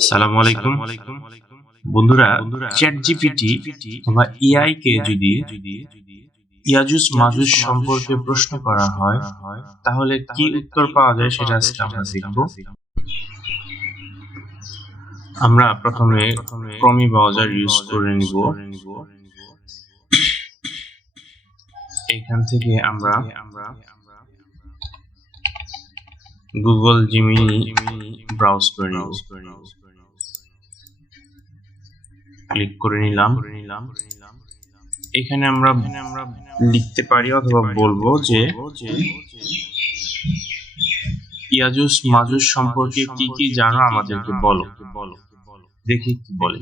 আসসালামু আলাইকুম বন্ধুরা। চ্যাট জিপিটি বা এআই কে যদি ইয়াজুজ মাজুজ সম্পর্কে প্রশ্ন করা হয় তাহলে কি উত্তর পাওয়া যায় সেটা আজকে আমরা দেখব। আমরা প্রথমে ক্রমি ব্রাউজার ইউজ করে নিব। এখান থেকে আমরা গুগল জিমিনি ব্রাউজ করে নিব। ক্লিক করে নিলাম। এখানে আমরা লিখতে পারি অথবা বলবো যে ইয়াজুজ মাজুজ সম্পর্কে কি কি জানো আমাদেরকে বলো। দেখি কি বলে।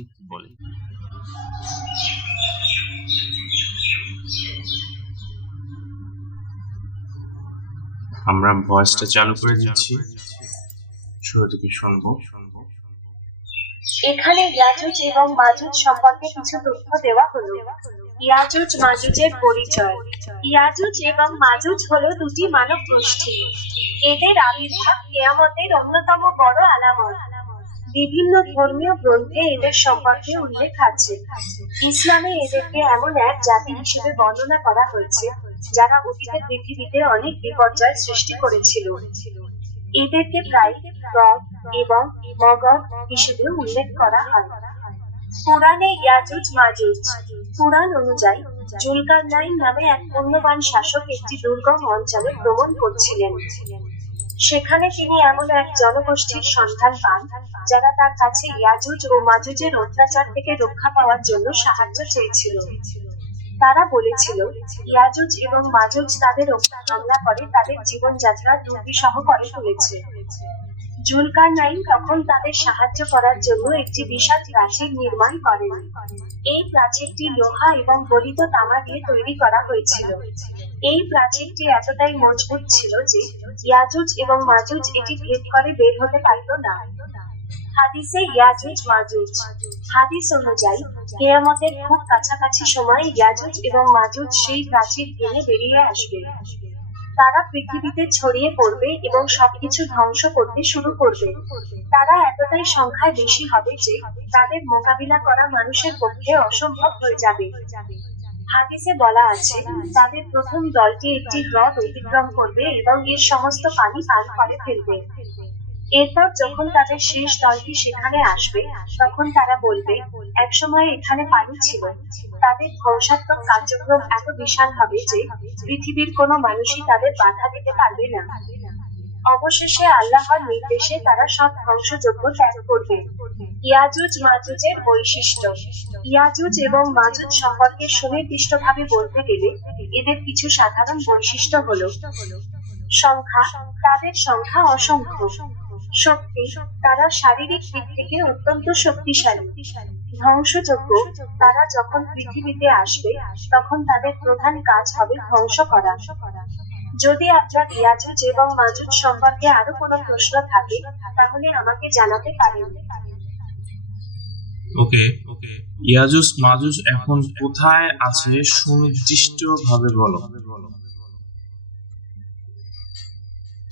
আমরা ভয়েসটা চালু করে দিচ্ছি, শুরু থেকে শুনবো। এখানে ইয়াজুজ এবং মাজুজ সম্পর্কে কিছু তথ্য দেওয়া হলো। ইয়াজুজ মাজুজের পরিচয়। ইয়াজুজ এবং মাজুজ হলো দুটি মানব গোষ্ঠী। এদের আবির্ভাব কিয়ামতের অন্যতম বড় আলামত। বিভিন্ন ধর্মীয় গ্রন্থে এদের সম্পর্কে উল্লেখ আছে। ইসলামে এদেরকে এমন এক জাতি হিসেবে বর্ণনা করা হয়েছে যারা অতীতে পৃথিবীতে অনেক বিপর্যয় সৃষ্টি করেছিল। এদেরকে প্রায় গগ এবং মগগ হিসেবে উল্লেখ করা হয়। কুরআনে ইয়াজুজ মাজুজ। কুরআন অনুযায়ী জুলকারনাইন নামে এক পুণ্যবান শাসক একটি দুর্গম অঞ্চলে ভ্রমণ করছিলেন। সেখানে তিনি এমন এক জনগোষ্ঠীর সন্ধান পান যারা তার কাছে ইয়াজুজ ও মাজুজের অত্যাচার থেকে রক্ষা পাওয়ার জন্য সাহায্য চেয়েছিল। তারা বলেছিল, ইয়াজুজ এবং মাজুজ তাদের ওপর হামলা করে তাদের জীবনযাত্রা দুর্বিষহ করে তুলেছে। জুলকারনাইন তখন তাদের সাহায্য করার জন্য একটি বিশাল প্রাচীর নির্মাণ করেন। এই প্রাচীরটি লোহা এবং গলিত তামা দিয়ে তৈরি করা হয়েছিল। এই প্রাচীরটি এতটাই মজবুত ছিল যে ইয়াজুজ এবং মাজুজ এটি ভেদ করে বের হতে পারত না। হাদিসে ইয়াজুজ মাজুজ। হাদিস অনুযায়ী কিয়ামতের খুব কাছাকাছি সময়ে ইয়াজুজ এবং মাজুজ সেই প্রাচীর ভেঙে বেরিয়ে আসবে। তারা পৃথিবীতে ছড়িয়ে পড়বে এবং সবকিছু ধ্বংস করতে শুরু করবে। তারা এতটাই সংখ্যায় বেশি হবে যে তাদের মোকাবিলা করা মানুষের পক্ষে অসম্ভব হয়ে যাবে। হাদিসে বলা আছে, তাদের প্রথম দলটি একটি হ্রদ অতিক্রম করবে এবং এর সমস্ত পানি পান করে ফেলবে। এরপর যখন তাদের শেষ দলটি সেখানে আসবে তখন তারা বলবে, একসময় এখানে পানি ছিল। তাদের ধ্বংসাত্মক কার্যক্রম এত বিশাল হবে যে পৃথিবীর কোনো মানুষই তাদের বাধা দিতে পারবে না। অবশেষে আল্লাহর নির্দেশে তারা সব ধ্বংসযজ্ঞ ত্যাগ করবে। ইয়াজুজ মাজুজের বৈশিষ্ট্য। ইয়াজুজ এবং মাজুজ সম্পর্কে সুনির্দিষ্টভাবে বলতে গেলে এদের কিছু সাধারণ বৈশিষ্ট্য হলো: সংখ্যা, তাদের সংখ্যা অসংখ্য। শক্তি, তারা শারীরিক দিক থেকে অত্যন্ত শক্তিশালী। ধ্বংসযোগ্য, তারা যখন পৃথিবীতে আসবে তখন তাদের প্রধান কাজ হবে ধ্বংস করা। যদি আপনার ইয়াজুজ এবং মাজুজ সম্পর্কে আরো কোনো প্রশ্ন থাকে তাহলে আমাকে জানাতে পারেন। ওকে, ইয়াজুজ মাজুজ এখন কোথায় আছে সুনির্দিষ্টভাবে বলো।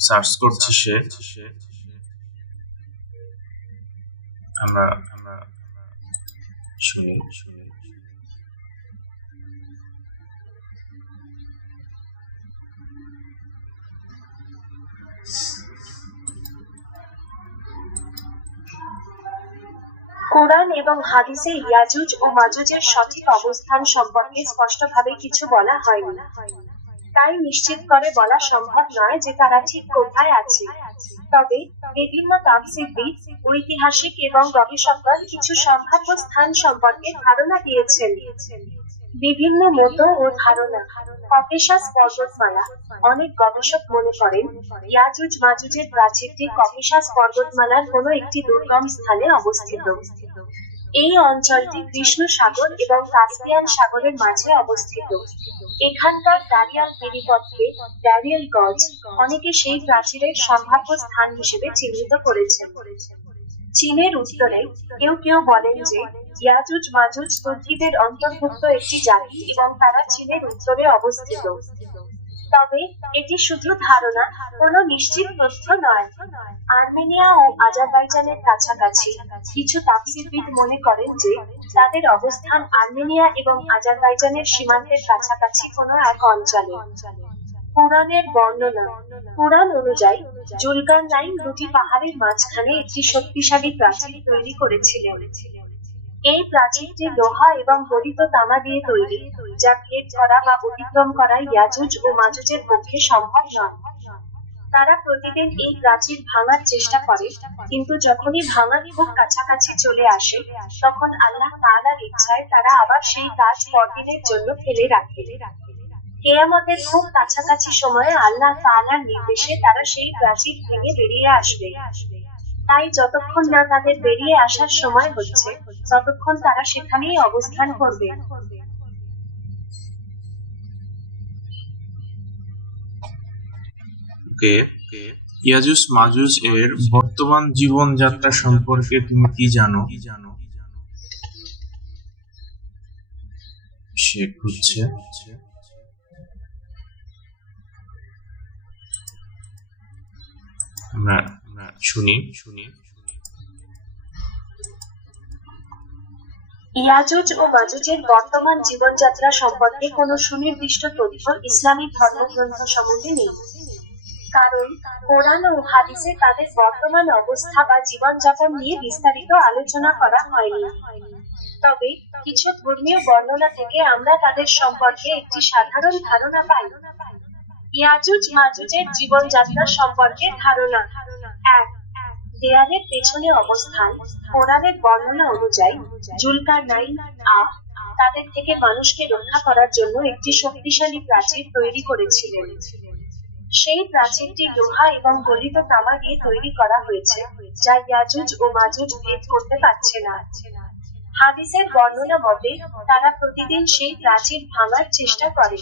সার্চ করছে সে। আমরা শুনি। কুরআন এবং হাদিসে ইয়াজুজ ও মাজুজের সঠিক অবস্থান সম্পর্কে স্পষ্টভাবে কিছু বলা হয়নি। তাই নিশ্চিত করে বলা সম্ভব নয় যে তারা ঠিক কোথায় আছে। তবে বিভিন্ন তাফসীরবিদ, ঐতিহাসিক এবং গবেষকগণ কিছু সম্ভাব্য স্থান সম্পর্কে ধারণা দিয়েছেন। বিভিন্ন মত ও ধারণা। ককেশাস পর্বতমালা। অনেক গবেষক মনে করেন ইয়াজুজ মাজুজের প্রাচীরটি ককেশাস পর্বতমালার কোনো একটি দুর্গম স্থানে অবস্থিত। এই অঞ্চলটি কৃষ্ণ সাগর এবং কাস্পিয়ান সাগরের মাঝে অবস্থিত। এখানকার দারিয়াল গিরিপথকে দারিয়াল গজ অনেকে সেই প্রাচীরের সম্ভাব্য স্থান হিসেবে চিহ্নিত করেছেন। চীনের উত্তরে কেউ কেউ বলেন যে ইয়াজুজ মাজুজ তুর্কিদের অন্তর্ভুক্ত একটি জাতি এবং তারা চীনের উত্তরে অবস্থিত। তবে এটি শুধু ধারণা, কোনো নিশ্চিত তথ্য নয়। আর্মেনিয়া ও আজারবাইজানের কাছাকাছি কিছু তাফসীরবিদ মনে করেন যে তাদের অবস্থান আর্মেনিয়া এবং আজারবাইজানের সীমান্তের কাছাকাছি কোনো এক অঞ্চলে। কুরআনের বর্ণনা। কুরআন অনুযায়ী জুলকারনাইন দুটি পাহাড়ের মাঝখানে একটি শক্তিশালী প্রাচীর তৈরি করেছিলেন। এই প্রাচীরটি লোহা এবং গলিত তামা দিয়ে তৈরি, যা ভেদ করা বা অতিক্রম করা ইয়াজুজ ও মাজুজের পক্ষে সম্ভব নয়। তারা প্রতিদিন এই প্রাচীর ভাঙার চেষ্টা করে, কিন্তু যখনই ভাঙার খুব কাছাকাছি চলে আসে, তখন আল্লাহ তাআলার ইচ্ছায় তারা আবার সেই কাজ পরদিনের জন্য ফেলে রাখে। কিয়ামতের খুব কাছাকাছি সময়ে আল্লাহ তাআলার নির্দেশে তারা সেই প্রাচীর ভেঙে বেরিয়ে আসবে। তাই যতক্ষণ না তাদের বেরিয়ে আসার সময় হচ্ছে, ততক্ষণ তারা সেখানেই অবস্থান করবে। ওকে, ইয়াজুজ মাজুজ এর বর্তমান জীবনযাত্রা সম্পর্কে তুমি কি জানো? সে খুঁজছে। আমরা শুনি। ইয়াজুজ ও মাজুজের বর্তমান জীবনযাত্রা সম্পর্কে কোনো সুনির্দিষ্ট তথ্য ইসলামী ধর্মগ্রন্থসমূহে নেই। কারণ কোরআন ও হাদিসে তাদের বর্তমান অবস্থা বা জীবনযাপন নিয়ে বিস্তারিত আলোচনা করা হয়নি। তবে কিছু ধর্মীয় বর্ণনা থেকে আমরা তাদের সম্পর্কে একটি সাধারণ ধারণা পাই। ইয়াজুজ মাজুজের জীবনযাত্রা সম্পর্কে ধারণা। 1. দেয়ালের পেছনে অবস্থান। কোরআনের বর্ণনা অনুযায়ী জুলকারনাইন তাদের থেকে মানুষকে রক্ষা করার জন্য একটি শক্তিশালী প্রাচীর তৈরি করেছিলেন। সেই প্রাচীরটি লোহা এবং গলিত তামা দিয়ে তৈরি করা হয়েছে, যা ইয়াজুজ ও মাজুজ ভেদ করতে পারছে না। হাদিসের বর্ণনা মতে তারা প্রতিদিন সেই প্রাচীর ভাঙার চেষ্টা করে।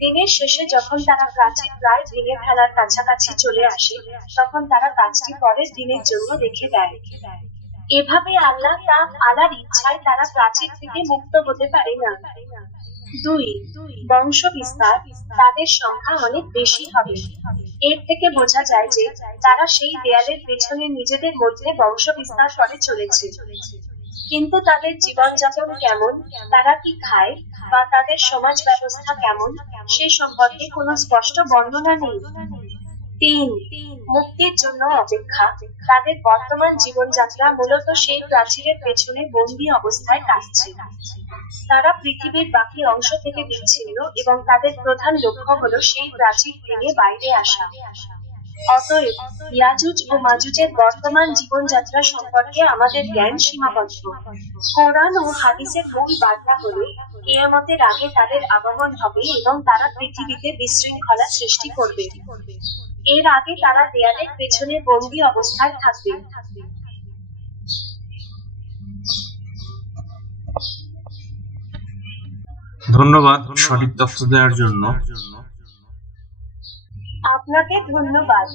দিনের শেষে যখন তারা প্রাচীর প্রায় ভেঙে ফেলার কাছাকাছি চলে আসে, তখন তারা কাজটি পরের দিনের জন্য রেখে দেয়। এভাবে আল্লাহ তাআলার ইচ্ছায় তারা প্রাচীর থেকে মুক্ত হতে পারে না। 2. বংশ বিস্তার। তাদের সংখ্যা অনেক বেশি হবে। এর থেকে বোঝা যায় যে তারা সেই দেয়ালের পেছনে নিজেদের মধ্যে বংশ বিস্তার করে চলেছে। কিন্তু তাদের জীবনযাপন কেমন, তারা কি খায়, বা তাদের সমাজ ব্যবস্থা কেমন, সে সম্পর্কে কোনো স্পষ্ট বর্ণনা নেই। 3. মুক্তির জন্য অপেক্ষা। তাদের বর্তমান জীবনযাত্রা মূলত সেই প্রাচীরের পেছনে বন্দী অবস্থায় কাটছে। তারা পৃথিবীর বাকি অংশ থেকে বিচ্ছিন্ন এবং তাদের প্রধান লক্ষ্য হলো সেই প্রাচীর ভেঙে বাইরে আসা। অতএব ইয়াজুজ ও মাজুজের বর্তমান জীবনযাত্রা সম্পর্কে আমাদের জ্ঞান সীমাবদ্ধ। কোরআন ও হাদিসের মূল বার্তা হলো কিয়ামতের আগে তাদের আগমন হবে এবং তারা পৃথিবীতে বিশৃঙ্খলা সৃষ্টি করবে। এর আগে তারা দেয়ালের পেছনে বন্দী অবস্থায় থাকবে। ধন্যবাদ সঠিক তথ্য দেওয়ার জন্য। আপনাকে ধন্যবাদ।